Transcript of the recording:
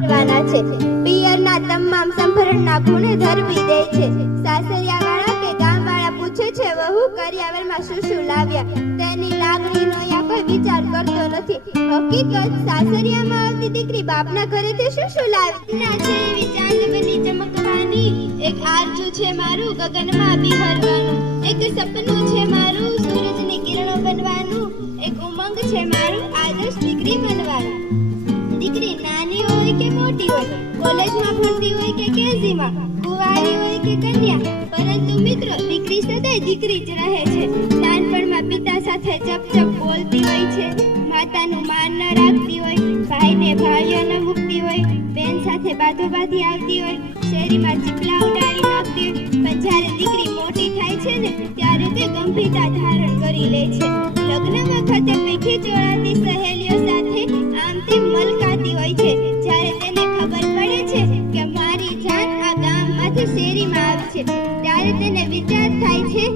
કરવાના છે. પિયરના તમામ સંભરણના ગુણ ધરવી દે છે. સાસરિયાવાળા કે ગામવાળા પૂછે છે, વહુ, કરિયાવરમાં શું શું લાવ્યા? તેની લાગણીનો યા કોઈ વિચાર કરતો નથી. હકીકત, સાસરિયામાં આવતી દીકરી બાપના ઘરેથી શું શું લાવી? ના છે એવી ચાંદવની ચમકવાની. એક આરજુ છે મારું, ગગનમાં બિહરવાનું. એક સપનું છે મારું, સૂરજની કિરણો બનવાનું. એક ઉમંગ છે મારું, આદર્શ દીકરી બનવાનું. હોય કે મોટી હોય, કોલેજમાં ભણતી હોય કે કેજીમાં, કુંવારી હોય કે કન્યા, પરંતુ મિત્રો, દીકરી સદાય દીકરી જ રહે છે. નાનપણમાં પિતા સાથે ચપ ચપ બોલતી હોય છે, માતાનું માન ન રાખતી હોય, ભાઈને ભાઈઓ ન મૂકતી હોય, બેન સાથે બાધો બાધી આવતી હોય, શેરીમાં ચીપલા ઉડાડી નાખતી હોય. પણ જ્યારે દીકરી મોટી થાય છે ને, ત્યારે તે ગંભીરતા ધારણ કરી લે છે. લગ્ન વખતે પીઠી ચોળાતી કે મારી જાન આ ગામમાંથી શેરીમાં આવશે ત્યારે તેને વિચાર થાય છે